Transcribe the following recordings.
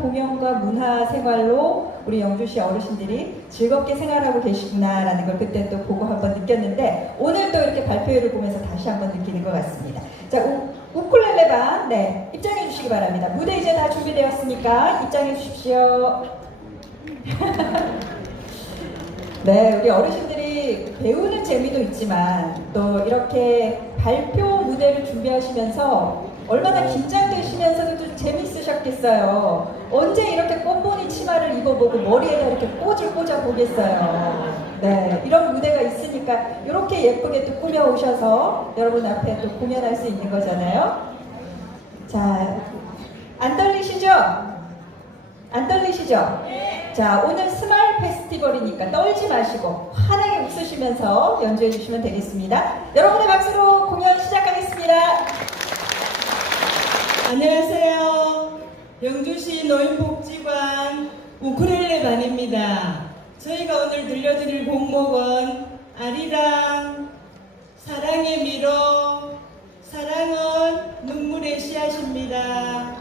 공연과 문화 생활로 우리 영주시 어르신들이 즐겁게 생활하고 계시구나라는 걸 그때 또 보고 한번 느꼈는데 오늘 또 이렇게 발표회를 보면서 다시 한번 느끼는 것 같습니다. 자, 우, 우쿨렐레 반, 네, 입장해 주시기 바랍니다. 무대 이제 다 준비되었으니까 입장해 주십시오. 네, 우리 어르신들이 배우는 재미도 있지만 또 이렇게 발표 무대를 준비하시면서 얼마나 긴장되시면서도 좀 재밌으셨겠어요. 언제 이렇게 꽃무늬 치마를 입어보고 머리에다 이렇게 꽃을 꽂아 보겠어요. 네, 이런 무대가 있으니까 이렇게 예쁘게 또 꾸며 오셔서 여러분 앞에 또 공연할 수 있는 거잖아요. 자, 안 떨리시죠? 안 떨리시죠? 자, 오늘 스마일 페스티벌이니까 떨지 마시고 환하게 웃으시면서 연주해 주시면 되겠습니다. 여러분의 박수로 공연 시작하겠습니다. 안녕하세요. 영주시 노인복지관 우크렐레 반입니다. 저희가 오늘 들려드릴 곡목은 아리랑, 사랑의 미로, 사랑은 눈물의 씨앗입니다.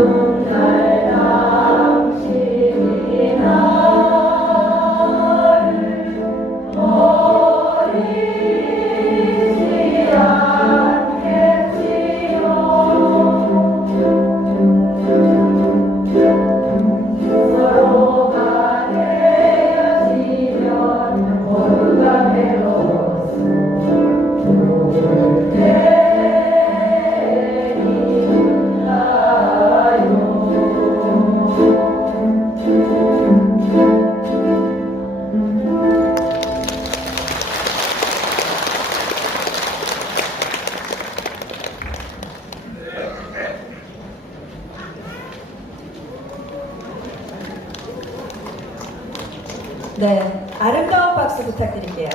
Oh, God. 네, 아름다운 박수 부탁드릴게요.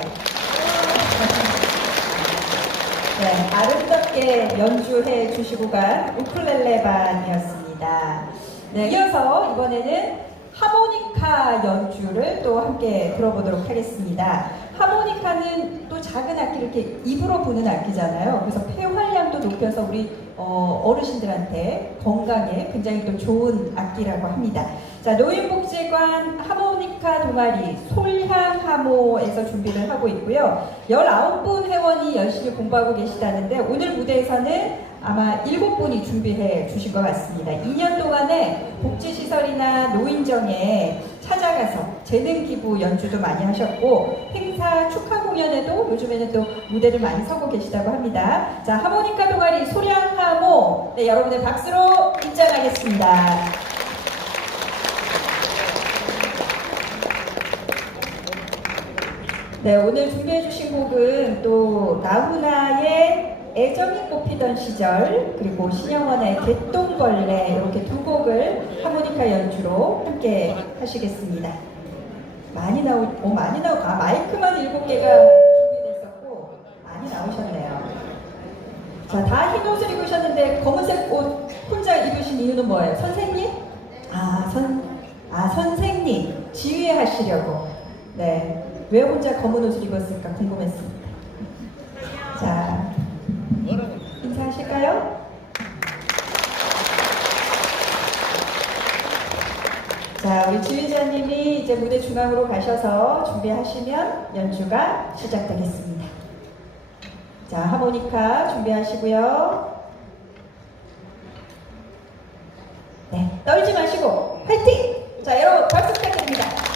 네, 아름답게 연주해 주시고 간 우쿨렐레 반이었습니다. 네, 이어서 이번에는 하모니카 연주를 또 함께 들어보도록 하겠습니다. 하모니카는 또 작은 악기 이렇게 입으로 부는 악기잖아요. 그래서 폐 활량도 높여서 우리 어, 어르신들한테 건강에 굉장히 또 좋은 악기라고 합니다. 자, 노인복지관 하모 니카 동아리 솔향하모에서 준비를 하고 있고요. 19분 회원이 열심히 공부하고 계시다는데 오늘 무대에서는 아마 7분이 준비해 주신 것 같습니다. 2년 동안에 복지시설이나 노인정에 찾아가서 재능 기부 연주도 많이 하셨고 행사 축하 공연에도 요즘에는 또 무대를 많이 서고 계시다고 합니다. 자, 하모니카 동아리 소량하모 네, 여러분의 박수로 입장하겠습니다. 네, 오늘 준비해 주신 곡은 또 나훈아의 애정이 꽃피던 시절 그리고 신영원의 개똥벌레 이렇게 두 곡을 하모니카 연주로 함께 하시겠습니다. 많이 나오, 오 많이 나오, 아 마이크만 일곱 개가 준비됐었고 많이 나오셨네요. 자, 다 흰 옷을 입으셨는데 검은색 옷 혼자 입으신 이유는 뭐예요? 선생님? 아, 선, 아 선생님 지휘하시려고. 네, 왜 혼자 검은 옷을 입었을까 궁금했습니다. 자, 인사하실까요? 자, 우리 지휘자님이 이제 무대 중앙으로 가셔서 준비하시면 연주가 시작되겠습니다. 자, 하모니카 준비하시고요. 네, 떨지 마시고 화이팅! 자, 여러분 박수 부탁드립니다.